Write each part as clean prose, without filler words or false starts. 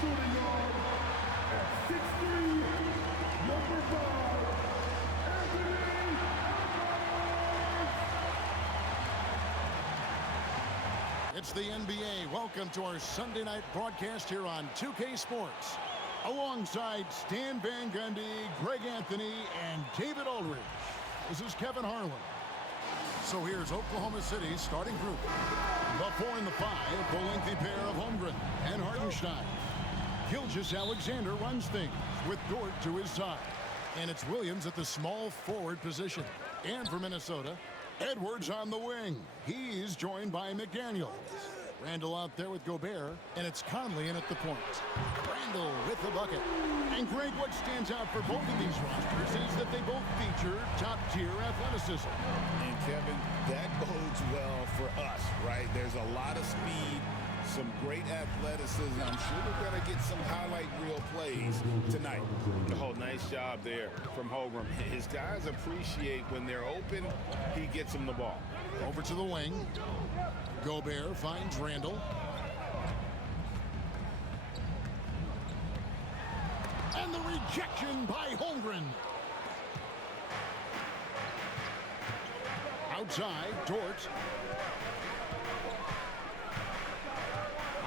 shooting guard at 6'3", number 5, Anthony Edwards. It's the NBA. Welcome to our Sunday night broadcast here on 2K Sports. Alongside Stan Van Gundy, Greg Anthony, and David Aldridge. This is Kevin Harlan. So here's Oklahoma City's starting group. The 4 and the 5, the lengthy pair of Holmgren and Hartenstein. Gilgeous-Alexander runs things with Dort to his side. And it's Williams at the small forward position. And for Minnesota, Edwards on the wing. He's joined by McDaniels. Randall out there with Gobert, and it's Conley in at the point. Randall with the bucket. And Greg, what stands out for both of these rosters is that they both feature top-tier athleticism. And Kevin, that bodes well for us, right? There's a lot of speed, some great athleticism. I'm sure we're going to get some highlight reel plays tonight. Oh, nice job there from Holmgren. His guys appreciate when they're open, he gets them the ball. Over to the wing. Gobert finds Randall. And the rejection by Holmgren. Outside, Dort.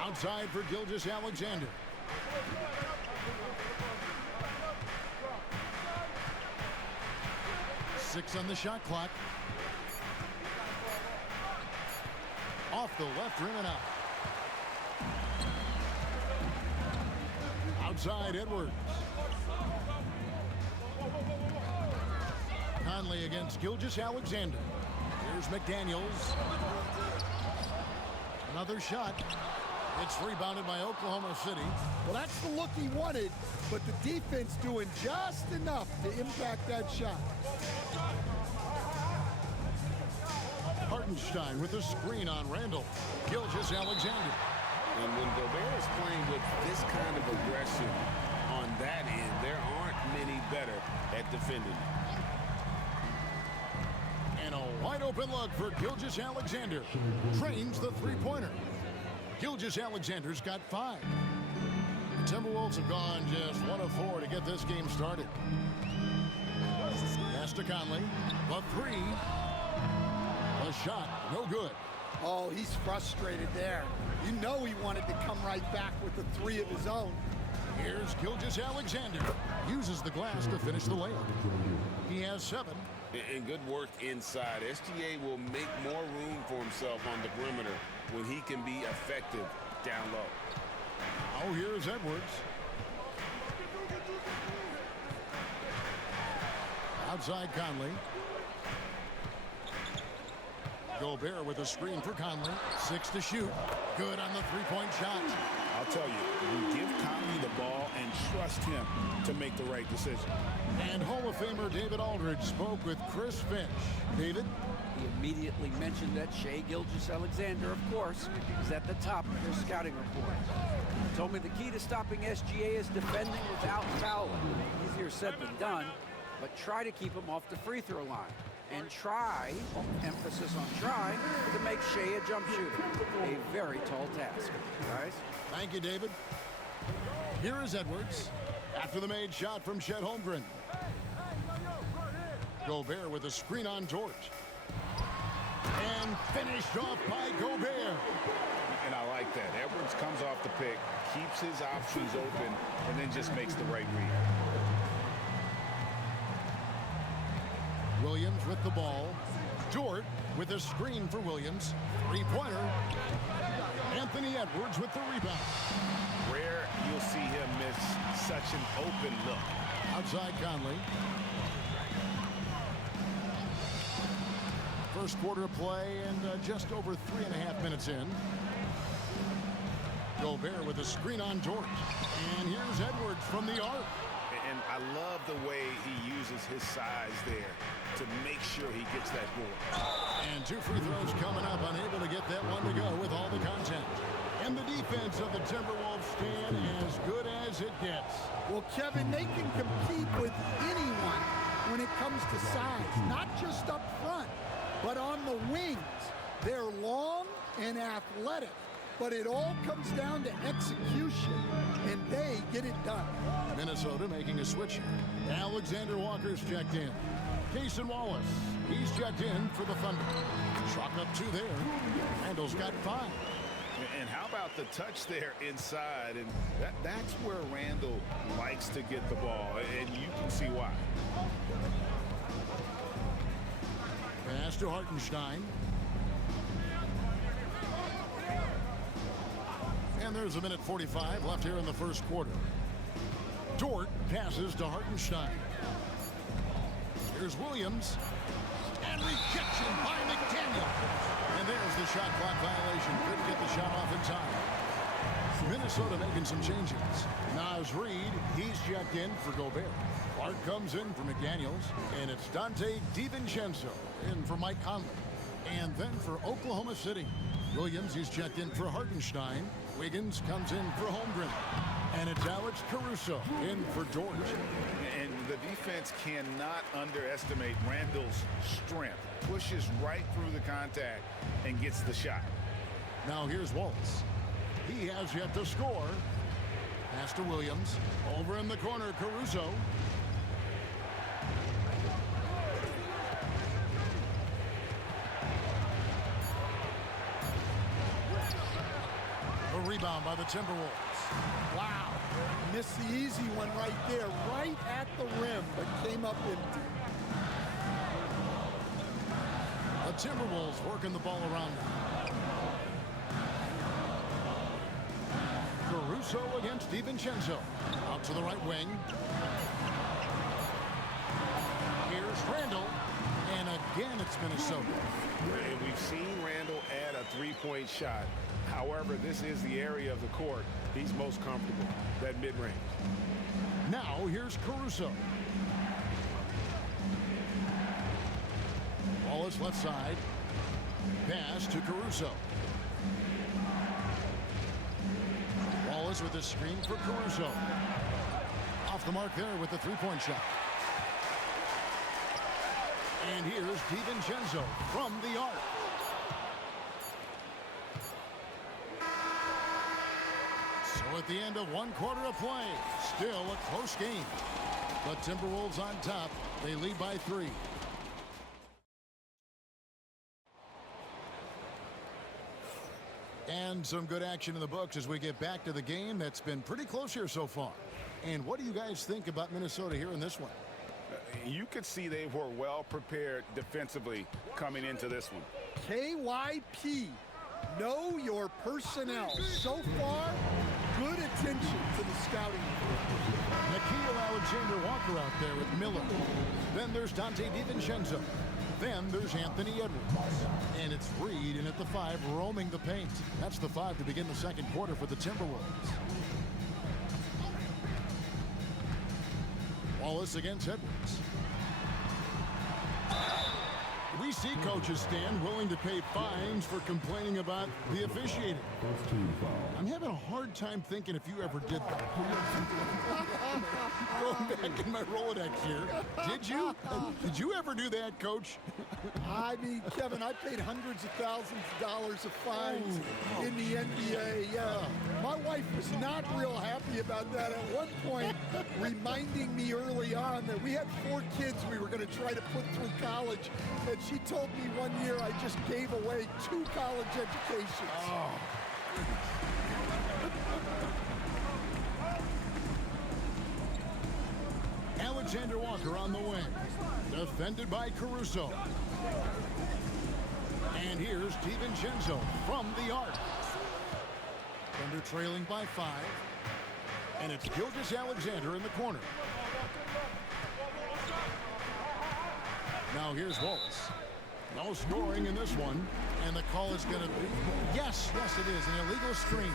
Outside for Gilgeous-Alexander. Six on the shot clock. Off the left rim and out. Outside, Edwards. Conley against Gilgeous-Alexander. Here's McDaniels. Another shot. It's rebounded by Oklahoma City. Well, that's the look he wanted, but the defense doing just enough to impact that shot. Hartenstein with a screen on Randall. Gilgeous-Alexander. And when Gobert is playing with this kind of aggression on that end, there aren't many better at defending. And a wide open look for Gilgeous-Alexander. Trains the three-pointer. Gilgeous-Alexander's got 5. The Timberwolves have gone just 1 of 4 to get this game started. Pass to Conley. The 3. The shot, no good. Oh, he's frustrated there. You know he wanted to come right back with the 3 of his own. Here's Gilgeous-Alexander. Uses the glass to finish the layup. He has 7. And good work inside. SGA will make more room for himself on the perimeter when he can be effective down low. Oh, here's Edwards. Outside Conley. Gobert with a screen for Conley. 6 to shoot. Good on the three-point shot. I'll tell you, we give Conley the ball and trust him to make the right decision. And Hall of Famer David Aldridge spoke with Chris Finch. David? He immediately mentioned that Shai Gilgeous-Alexander, of course, is at the top of their scouting report. He told me the key to stopping SGA is defending without fouling. Easier said than done, but try to keep him off the free throw line. And try, emphasis on try, to make Shai a jump shooter. A very tall task, guys. Thank you, David. Here is Edwards after the made shot from Chet Holmgren. Gobert with a screen on Dort. And finished off by Gobert. And I like that. Edwards comes off the pick, keeps his options open, and then just makes the right read. Williams with the ball. Dort with a screen for Williams. Three-pointer. Anthony Edwards with the rebound. Rare you'll see him miss such an open look. Outside Conley. First quarter of play and just over 3.5 minutes in. Gobert with a screen on Dort. And here's Edwards from the arc. And I love the way he uses his size there to make sure he gets that board. And 2 free throws coming up, unable to get that one to go with all the contact. And the defense of the Timberwolves stand as good as it gets. Well, Kevin, they can compete with anyone when it comes to size, not just up front, but on the wings. They're long and athletic. but it all comes down to execution, and they get it done. Minnesota making a switch here. Alexander Walker's checked in. Jason Wallace, he's checked in for the Thunder. Chalk up 2 there. Randall's got 5. And how about the touch there inside? And that's where Randall likes to get the ball, and you can see why. Pass to Hartenstein. And there's 1:45 left here in the first quarter. Dort passes to Hartenstein. Here's Williams. And rejection by McDaniel. And there's the shot clock violation. Couldn't get the shot off in time. Minnesota making some changes. Naz Reid, he's checked in for Gobert. Clark comes in for McDaniels. And it's Dante DiVincenzo in for Mike Conley. And then for Oklahoma City, Williams, he's checked in for Hartenstein. Wiggins comes in for Holmgren. And it's Alex Caruso in for George. And the defense cannot underestimate Randall's strength. Pushes right through the contact and gets the shot. Now here's Wallace. He has yet to score. Pass to Williams. Over in the corner, Caruso. A rebound by the Timberwolves. Wow. Missed the easy one right there, right at the rim, but came up empty. The Timberwolves working the ball around them. Caruso against DiVincenzo. Out to the right wing. Here's Randall. And again, it's Minnesota. And we've seen Randall add a three-point shot. However, this is the area of the court he's most comfortable, that mid-range. Now, here's Caruso. Wallace left side. Pass to Caruso. Wallace with a screen for Caruso. Off the mark there with the three-point shot. And here's DiVincenzo from the arc. So at the end of 1 quarter of play, still a close game. The Timberwolves on top. They lead by 3. And some good action in the books as we get back to the game that's been pretty close here so far. And what do you guys think about Minnesota here in this one? You could see they were well prepared defensively coming into this one. KYP, know your personnel. So far, good attention to the scouting report. Gilgeous-Alexander Walker out there with Miller. Then there's Dante DiVincenzo. Then there's Anthony Edwards. And it's Reed in at the 5 roaming the paint. That's the 5 to begin the second quarter for the Timberwolves. Wallace against Edwards. We see coaches stand willing to pay fines for complaining about the officiating. I'm having a hard time thinking if you ever did that. Going back in my Rolodex here. Did you? Did you ever do that, Coach? I mean, Kevin, I paid hundreds of thousands of dollars of fines in the NBA. My wife was not real happy about that at one point, reminding me early on that we had 4 kids we were going to try to put through college. And she told me one year I just gave away 2 college educations. Oh. Alexander Walker on the wing. Defended by Caruso. And here's DiVincenzo from the arc. Thunder trailing by 5. And it's Gilgeous-Alexander in the corner. Now here's Wallace. No scoring in this one. And the call is going to be, yes, it is, an illegal screen.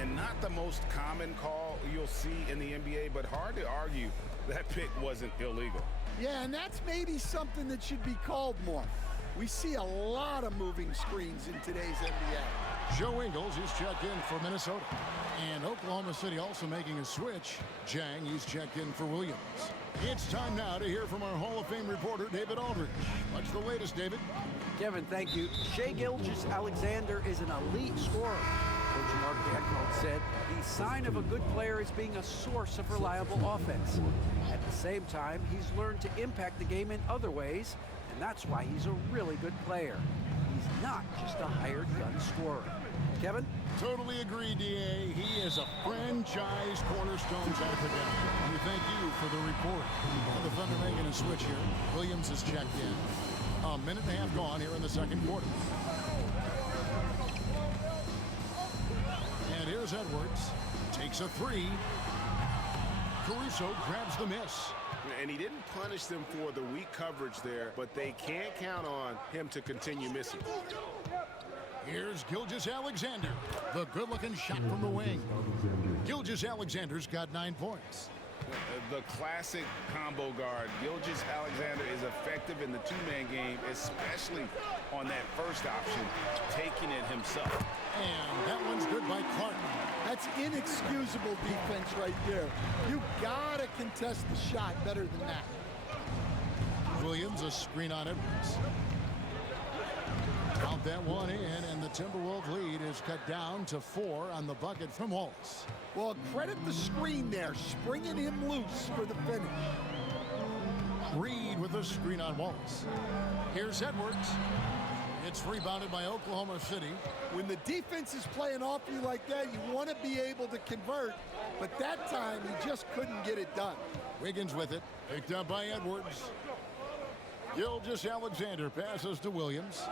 And not the most common call you'll see in the NBA, but hard to argue that pick wasn't illegal. Yeah, and that's maybe something that should be called more. We see a lot of moving screens in today's NBA. Joe Ingles is checked in for Minnesota. And Oklahoma City also making a switch. Jang, he's checked in for Williams. It's time now to hear from our Hall of Fame reporter, David Aldridge. What's the latest, David? Kevin, thank you. Shai Gilgeous-Alexander is an elite scorer. Coach Mark Daigneault said the sign of a good player is being a source of reliable offense. At the same time, he's learned to impact the game in other ways, and that's why he's a really good player. He's not just a hired gun scorer. Kevin? Totally agree, D.A. He is a franchise Cornerstones academic. We thank you for the report. The Thunder making a switch here. Williams is checked in. A minute and a half gone here in the second quarter. And here's Edwards. Takes a three. Caruso grabs the miss. And he didn't punish them for the weak coverage there, but they can't count on him to continue missing. Here's Gilgeous-Alexander. The good-looking shot from the wing. Gilgeous-Alexander's got 9 points. The classic combo guard. Gilgeous-Alexander is effective in the two-man game, especially on that first option, taking it himself. And that one's good by Clark. That's inexcusable defense right there. You gotta contest the shot better than that. Williams, a screen on Edwards. Count that one in, and the Timberwolves lead is cut down to 4 on the bucket from Wallace. Well, credit the screen there, springing him loose for the finish. Reed with a screen on Wallace. Here's Edwards. It's rebounded by Oklahoma City. When the defense is playing off you like that, you want to be able to convert, but that time he just couldn't get it done. Wiggins with it, picked up by Edwards. Gilgeous-Alexander passes to Williams.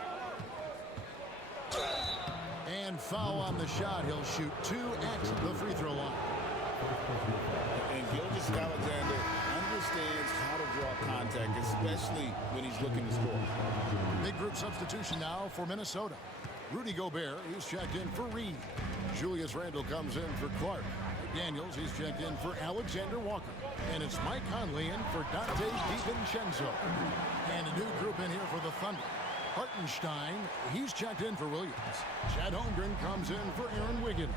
And foul on the shot. He'll shoot 2 at the free throw line. And Gilgeous-Alexander understands how to draw contact, especially when he's looking to score. Big group substitution now for Minnesota. Rudy Gobert, he's checked in for Reed. Julius Randle comes in for Clark. Daniels, he's checked in for Alexander Walker. And it's Mike Conley in for Dante DiVincenzo. And a new group in here for the Thunder. Hartenstein, he's checked in for Williams. Chad Holmgren comes in for Aaron Wiggins.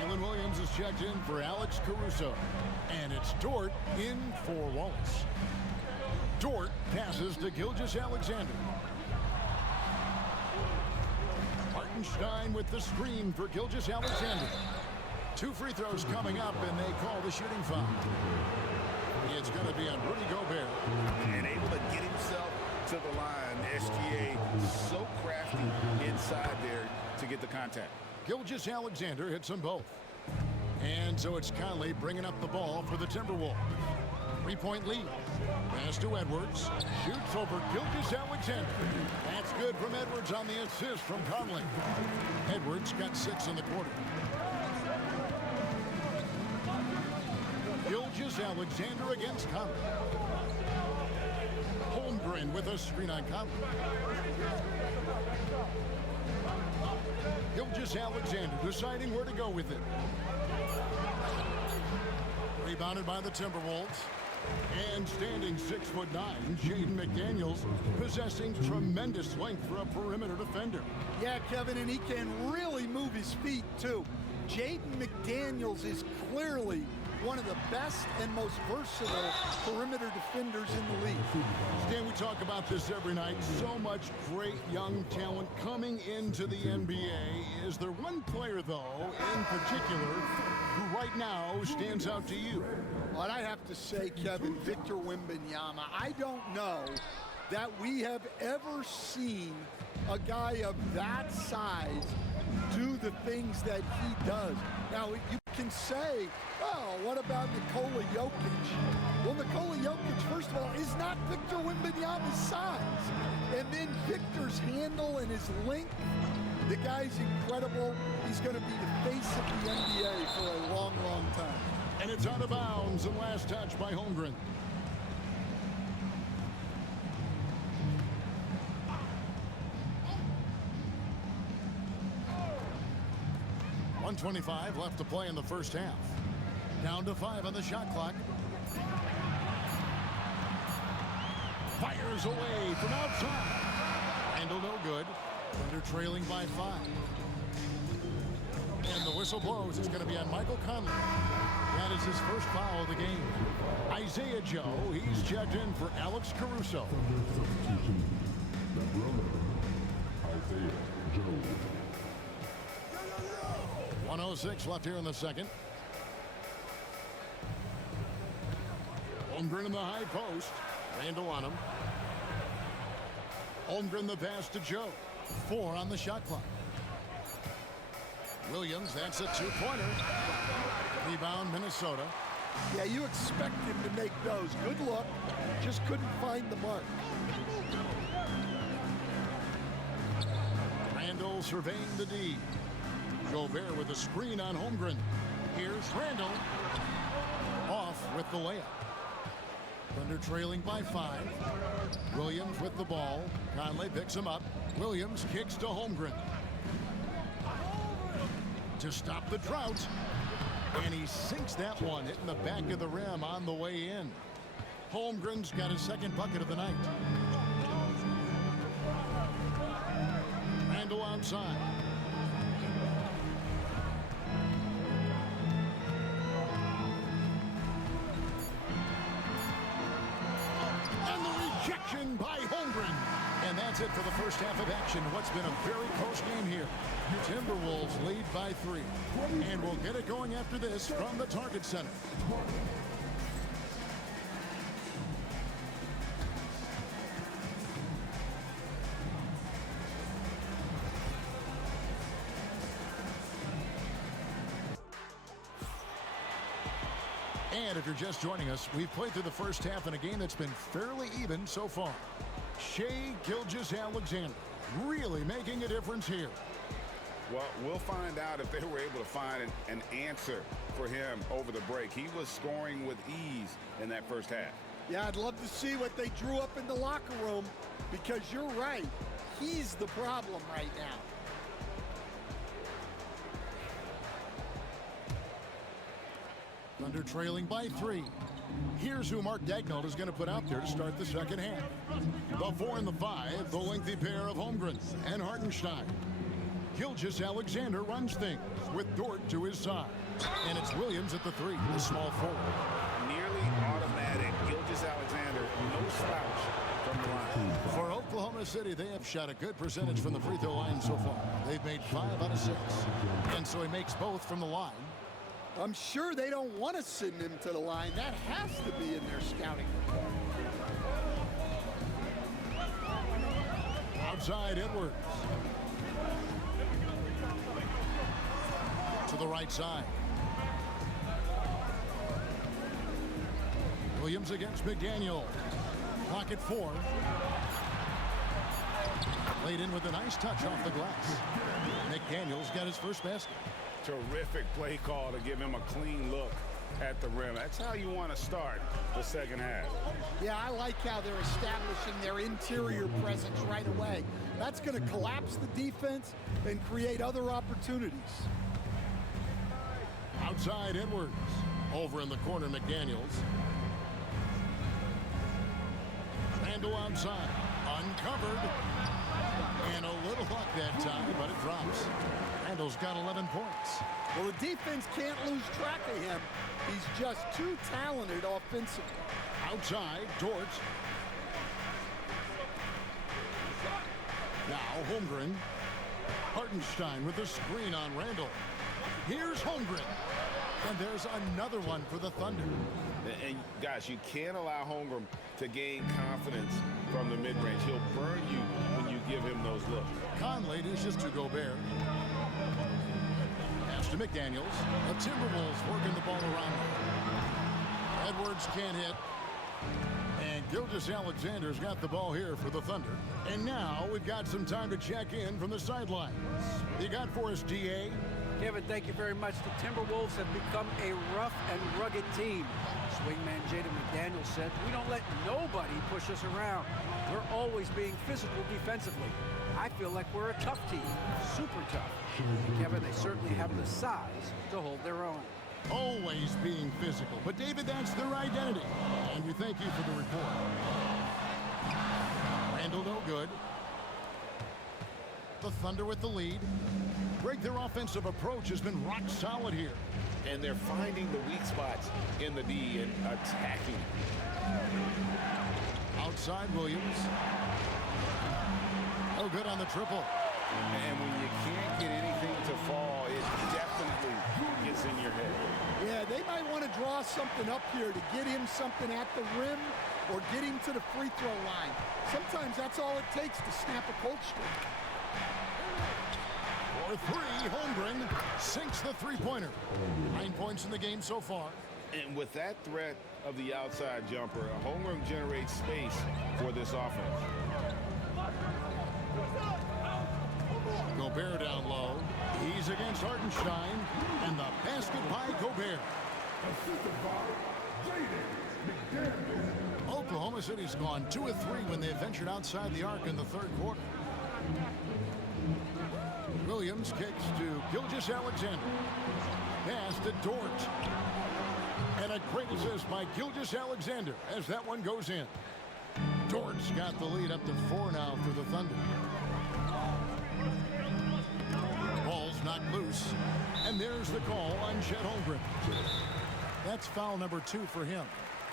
Jalen Williams is checked in for Alex Caruso. And it's Dort in for Wallace. Dort passes to Gilgeous-Alexander. Hartenstein with the screen for Gilgeous-Alexander. 2 free throws coming up, and they call the shooting foul. It's going to be on Rudy Gobert. And able to get himself to the line. SGA so crafty inside there to get the contact. Gilgeous-Alexander hits them both. And so it's Conley bringing up the ball for the Timberwolves. 3-point lead. Pass to Edwards. Shoots over Gilgeous-Alexander. That's good from Edwards on the assist from Conley. Edwards got 6 in the quarter. Gilgeous-Alexander against Conley. Holmgren with a screen on Conley. Gilgeous-Alexander deciding where to go with it. Rebounded by the Timberwolves. And standing 6'9", Jaden McDaniels possessing tremendous length for a perimeter defender. Yeah, Kevin, and he can really move his feet, too. Jaden McDaniels is clearly one of the best and most versatile perimeter defenders in the league. Stan, we talk about this every night. So much great young talent coming into the NBA. Is there one player, though, in particular, who right now stands out to you? Well, I have to say, Kevin, Victor Wembanyama. I don't know that we have ever seen a guy of that size do the things that he does. Now, you can say, oh, what about Nikola Jokic? Well, Nikola Jokic, first of all, is not Victor Wembanyama's size. And then Victor's handle and his length, the guy's incredible. He's going to be the face of the NBA for a long, long time. And it's out of bounds, and last touch by Holmgren. .125 left to play in the first half. Down to 5 on the shot clock. Fires away from outside. Randall no good. Thunder trailing by 5. And the whistle blows. It's going to be on Michael Conley. That is his first foul of the game. Isaiah Joe, he's checked in for Alex Caruso. Thunder substitution. Number 11, Isaiah Joe. 1:06 left here in the second. Holmgren in the high post. Randall on him. Holmgren the pass to Joe. 4 on the shot clock. Williams, that's a 2-pointer. Rebound, Minnesota. Yeah, you expect him to make those. Good look. Just couldn't find the mark. Randall surveying the D. Gobert with a screen on Holmgren. Here's Randall. Off with the layup. Thunder trailing by 5. Williams with the ball. Conley picks him up. Williams kicks to Holmgren. To stop the drought. And he sinks that one, hitting the back of the rim on the way in. Holmgren's got his second bucket of the night. Randall outside. And the rejection by Holmgren. And that's it for the first half of action. What's been a very close game here. Timberwolves lead by 3. And we'll get it going after this from the Target Center. And if you're just joining us, we've played through the first half in a game that's been fairly even so far. Shai Gilgeous-Alexander really making a difference here. Well, we'll find out if they were able to find an answer for him over the break. He was scoring with ease in that first half. Yeah, I'd love to see what they drew up in the locker room, because you're right. He's the problem right now. Thunder trailing by 3. Here's who Mark Daigneault is going to put out there to start the second half. The 4 and the 5, the lengthy pair of Holmgren and Hartenstein. Gilgeous-Alexander runs things with Dort to his side. And it's Williams at the 3, the small forward. Nearly automatic. Gilgeous-Alexander, no slouch from the line. For Oklahoma City, they have shot a good percentage from the free throw line so far. They've made 5 out of 6. And so he makes both from the line. I'm sure they don't want to send him to the line. That has to be in their scouting report. Outside Edwards. To the right side. Williams against McDaniel. Clock at 4. Laid in with a nice touch off the glass. McDaniel's got his first basket. Terrific play call to give him a clean look at the rim. That's how you want to start the second half. Yeah, I like how they're establishing their interior presence right away. That's going to collapse the defense and create other opportunities. Outside Edwards. Over in the corner, McDaniels. Randall outside. Uncovered. And a little luck that time, but it drops. Randall's got 11 points. Well, the defense can't lose track of him. He's just too talented offensively. Outside, Dort. Now Holmgren. Hartenstein with the screen on Randall. Here's Holmgren. And there's another one for the Thunder. And guys, you can't allow Holmgren to gain confidence from the mid-range. He'll burn you when you give him those looks. Conley dishes to Gobert. Pass to McDaniels. The Timberwolves working the ball around. Edwards can't hit. And Gilgeous-Alexander's got the ball here for the Thunder. And now we've got some time to check in from the sidelines. You got for us, DA? Kevin, thank you very much. The Timberwolves have become a rough and rugged team. Swingman Jaden McDaniels said, "We don't let nobody push us around. We're always being physical defensively. I feel like we're a tough team, super tough." And Kevin, they certainly have the size to hold their own. Always being physical. But, David, that's their identity. And we thank you for the report. Randall no good. The Thunder with the lead. Greg, their offensive approach has been rock solid here. And they're finding the weak spots in the D and attacking. Outside Williams. Oh, good on the triple. And when you can't get anything to fall, it definitely gets in your head. Yeah, they might want to draw something up here to get him something at the rim or get him to the free throw line. Sometimes that's all it takes to snap a cold streak. For three, Holmgren sinks the three-pointer. 9 points in the game so far. And with that threat of the outside jumper, Holmgren generates space for this offense. Gobert down low. He's against Hartenstein. And the basket by Gobert. Oklahoma City's gone 2 of 3 when they ventured outside the arc in the third quarter. Williams kicks to Gilgeous-Alexander. Pass to Dort. And a great assist by Gilgeous-Alexander as that one goes in. Dort's got the lead up to 4 now for the Thunder. Ball's knocked loose. And there's the call on Chet Holmgren. That's foul number 2 for him.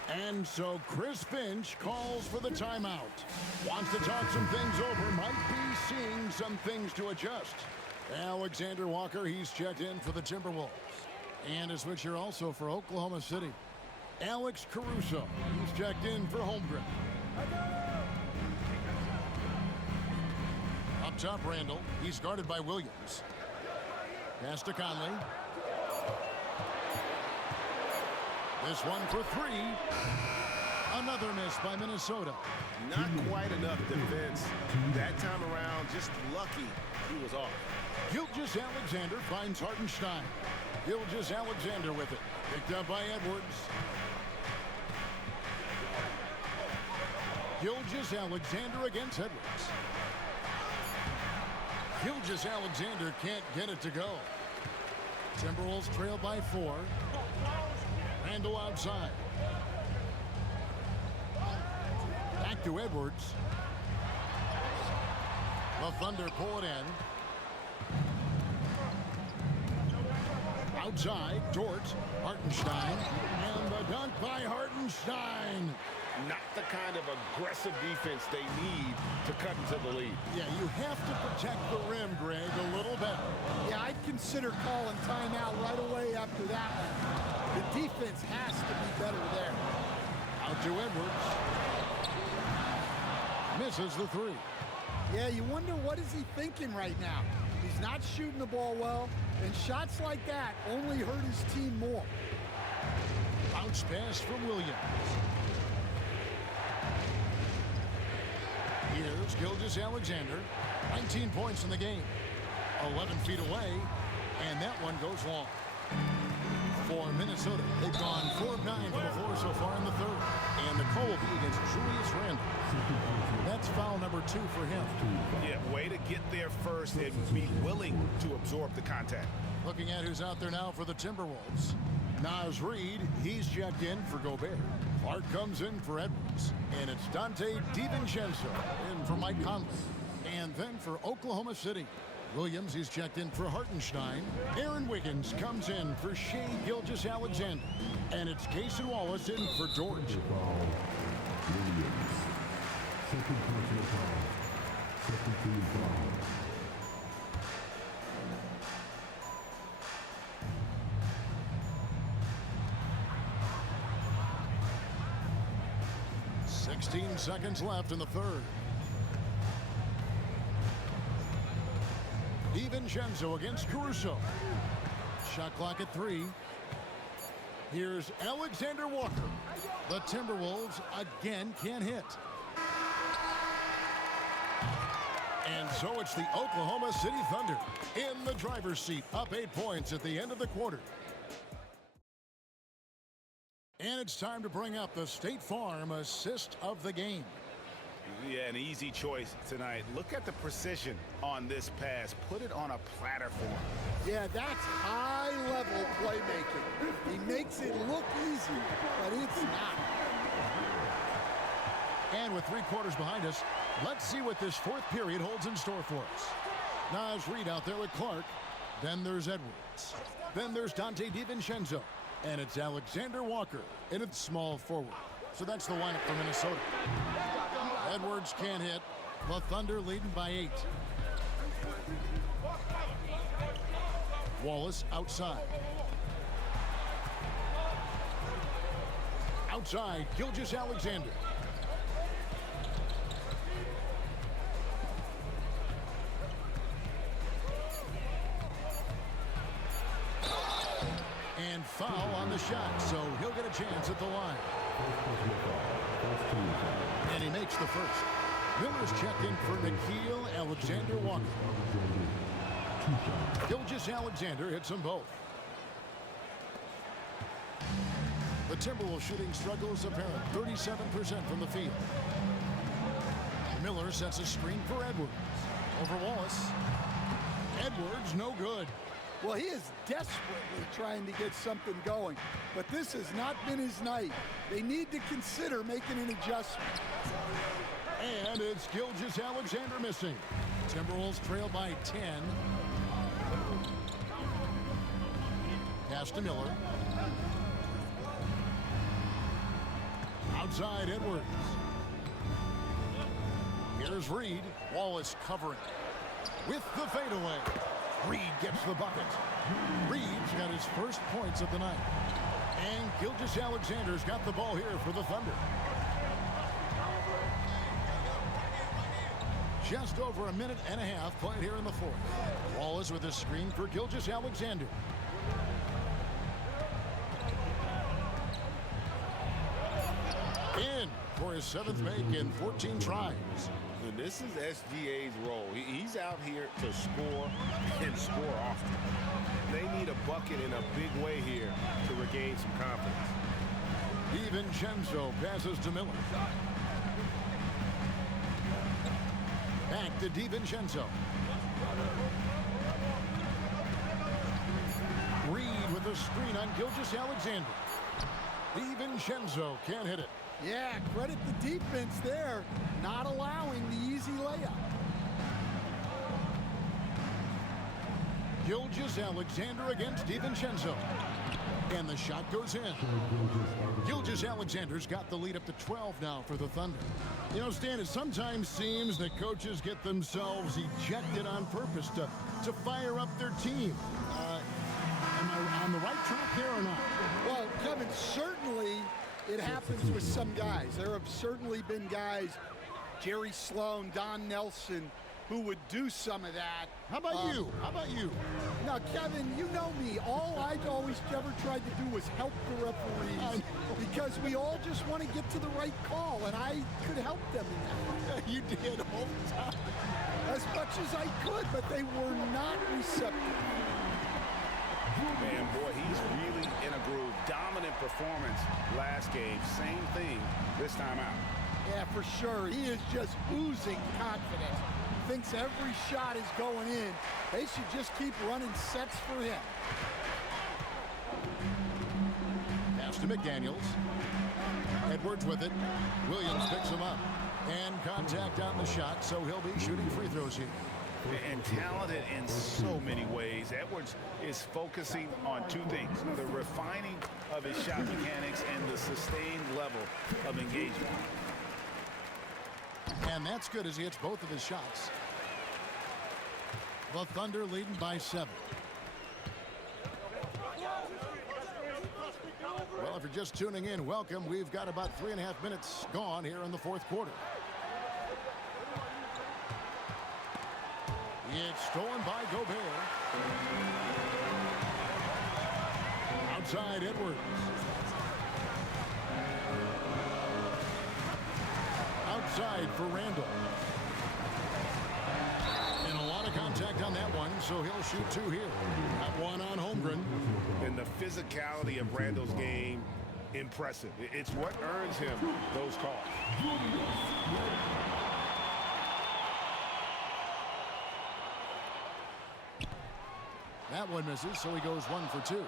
And so Chris Finch calls for the timeout. Wants to talk some things over. Might be seeing some things to adjust. Alexander Walker, he's checked in for the Timberwolves. And a switcher also for Oklahoma City. Alex Caruso, he's checked in for Holmgren. Up top, Randall. He's guarded by Williams. Pass to Conley. This one for 3. Another miss by Minnesota. Not quite enough defense. That time around, just lucky he was off. Gilgeous-Alexander finds Hartenstein. Gilgeous-Alexander with it. Picked up by Edwards. Gilgeous-Alexander against Edwards. Gilgeous-Alexander can't get it to go. Timberwolves trail by 4. Randall outside. Back to Edwards. The Thunder pull it in. Outside, Dort, Hartenstein, and the dunk by Hartenstein. Not the kind of aggressive defense they need to cut into the lead. Yeah, you have to protect the rim, Greg, a little better. Yeah, I'd consider calling timeout right away after that one. The defense has to be better there. Out to Edwards. Misses the 3. Yeah, you wonder what is he thinking right now. He's not shooting the ball well, and shots like that only hurt his team more. Bounce pass from Williams. Here's Gilgeous-Alexander. 19 points in the game. 11 feet away, and that one goes long. For Minnesota, they've gone 4 of 9 from the floor so far in the third. And the call will be against Julius Randle. That's foul number 2 for him. Yeah, way to get there first and be willing to absorb the contact. Looking at who's out there now for the Timberwolves. Naz Reid, he's checked in for Gobert. Clark comes in for Edwards. And it's Dante DiVincenzo in for Mike Conley. And then for Oklahoma City, Williams, he's checked in for Hartenstein. Aaron Wiggins comes in for Shai Gilgeous-Alexander. And it's Cason Wallace in for Dort. Williams. Second personal foul. Second team foul. .16 seconds left in the third. DiVincenzo against Caruso. Shot clock at 3. Here's Alexander Walker. The Timberwolves again can't hit. And so it's the Oklahoma City Thunder in the driver's seat, up 8 points at the end of the quarter. And it's time to bring up the State Farm assist of the game. Yeah, an easy choice tonight. Look at the precision on this pass. Put it on a platter for him. Yeah, that's high-level playmaking. He makes it look easy, but it's not. And with 3 quarters behind us, let's see what this fourth period holds in store for us. Nas Reed out there with Clark. Then there's Edwards. Then there's Dante DiVincenzo. And it's Alexander Walker in its small forward. So that's the lineup for Minnesota. Edwards can't hit. The Thunder leading by 8. Wallace outside. Outside, Gilgeous-Alexander. And foul on the shot, so he'll get a chance at the line. And he makes the first. Miller's checked in for Nickeil Alexander-Walker. Gilgeous-Alexander hits them both. The Timberwolves shooting struggles apparent, 37% from the field. Miller sets a screen for Edwards. Over Wallace. Edwards, no good. Well, he is desperately trying to get something going, but this has not been his night. They need to consider making an adjustment. And it's Gilgeous-Alexander missing. Timberwolves trail by 10. Pass to Miller. Outside Edwards. Here's Reed. Wallace covering. With the fadeaway. Reed gets the bucket. Reed's got his first points of the night. And Gilgeous-Alexander's got the ball here for the Thunder. Just over a minute and a half played here in the fourth. Wallace with a screen for Gilgeous-Alexander. In for his 7th make in 14 tries. And this is SGA's role. He's out here to score and score often. They need a bucket in a big way here to regain some confidence. DiVincenzo passes to Miller. Back to DiVincenzo. Reed with a screen on Gilgeous-Alexander. DiVincenzo can't hit it. Yeah, credit the defense there, not allowing the easy layup. Gilgeous-Alexander against DiVincenzo. And the shot goes in. Gilgeous-Alexander's got the lead up to 12 now for the Thunder. You know, Stan, it sometimes seems that coaches get themselves ejected on purpose to fire up their team. Am I on the right track there or not? Well, Kevin, certainly it happens with some guys. There have certainly been guys, Jerry Sloan, Don Nelson, who would do some of that. How about you? How about you? Now, Kevin, you know me. All I've always ever tried to do was help the referees because we all just want to get to the right call, and I could help them in that. You did all the time. As much as I could, but they were not receptive. Man, boy, he's really in a groove. Dominant performance last game. Same thing this time out. Yeah, for sure. He is just oozing confidence. Thinks every shot is going in. They should just keep running sets for him. Pass to McDaniels. Edwards with it. Williams picks him up. And contact on the shot, so he'll be shooting free throws here. And talented in so many ways. Edwards is focusing on two things: the refining of his shot mechanics and the sustained level of engagement. And that's good as he hits both of his shots. The Thunder leading by 7. Well, if you're just tuning in, welcome. We've got about 3.5 minutes gone here in the fourth quarter. It's stolen by Gobert. Outside Edwards. Outside for Randall. And a lot of contact on that one, so he'll shoot 2 here. That one on Holmgren. And the physicality of Randall's game, impressive. It's what earns him those calls. That one misses, so he goes 1 for 2.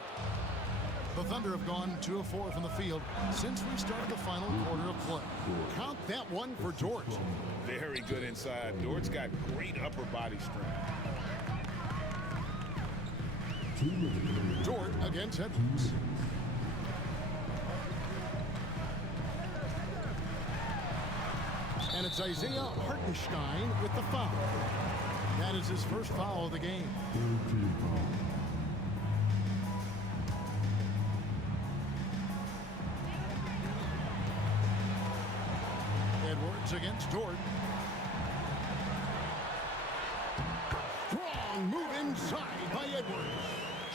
The Thunder have gone 2 of 4 from the field since we started the final quarter of play. Count that one for Dort. Very good inside. Dort's got great upper body strength. Dort against Edwards. And it's Isaiah Hartenstein with the foul. That is his first foul of the game. Edwards against Dort. Strong move inside by Edwards.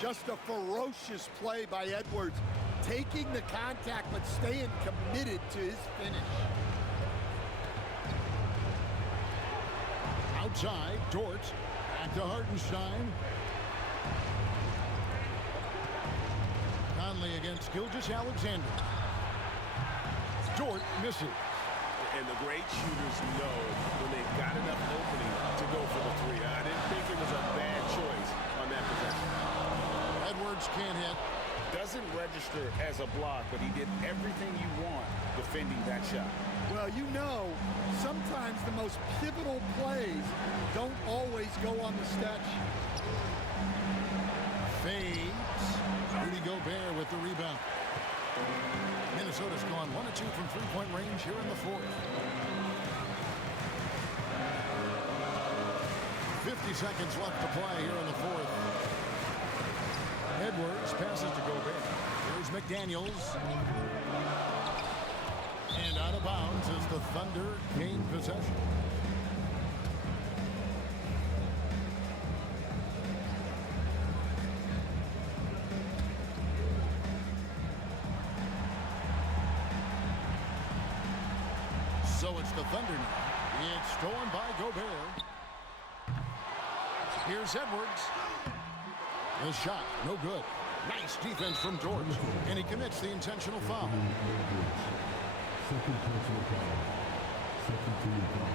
Just a ferocious play by Edwards, taking the contact but staying committed to his finish. Outside, Dort, back to Hartenstein. Conley against Gilgeous-Alexander. Dort misses. And the great shooters know when they've got enough opening to go for the three. I didn't think it was a bad choice on that possession. Edwards can't hit. Doesn't register as a block, but he did everything you want defending that shot. Well, you know, sometimes the most pivotal plays don't always go on the stat sheet. Fades. Rudy Gobert with the rebound. Minnesota's gone 1 of 2 from three-point range here in the fourth. 50 seconds left to play here in the fourth. Edwards passes to Gobert. Here's McDaniels. And out of bounds as the Thunder gain possession. So it's the Thunder now. It's stolen by Gobert. Here's Edwards. The shot, no good. Nice defense from Dort. And he commits the intentional foul. Second personal foul. Second team foul.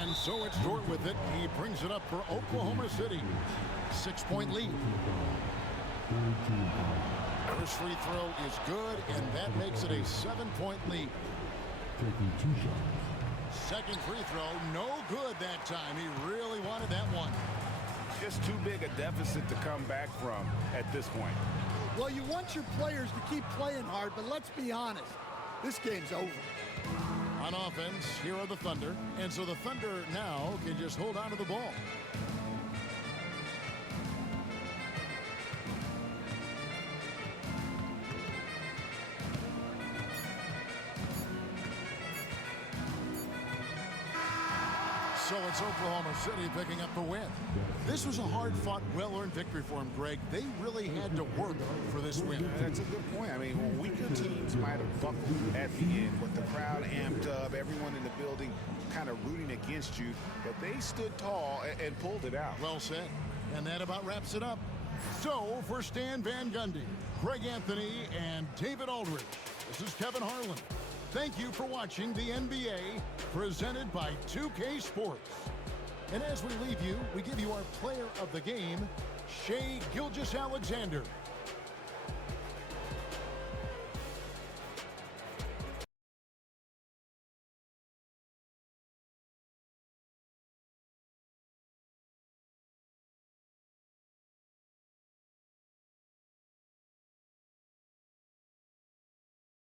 And so it's Dort with it. He brings it up for Oklahoma City. 6-point lead. First free throw is good, and that makes it a 7-point lead. Taking 2 shots. Second free throw, no good that time. He really wanted that one. Just too big a deficit to come back from at this point. Well, you want your players to keep playing hard, but let's be honest, this game's over. On offense, here are the Thunder. And so the Thunder now can just hold on to the ball. So it's Oklahoma City picking up the win. This was a hard-fought, well-earned victory for him, Greg. They really had to work for this win. That's a good point. I mean, weaker teams might have buckled at the end, but the crowd amped up, everyone in the building kind of rooting against you, but they stood tall and pulled it out. Well said. And that about wraps it up. So for Stan Van Gundy, Greg Anthony, and David Aldridge, this is Kevin Harlan. Thank you for watching the NBA presented by 2K Sports. And as we leave you, we give you our player of the game, Shai Gilgeous-Alexander.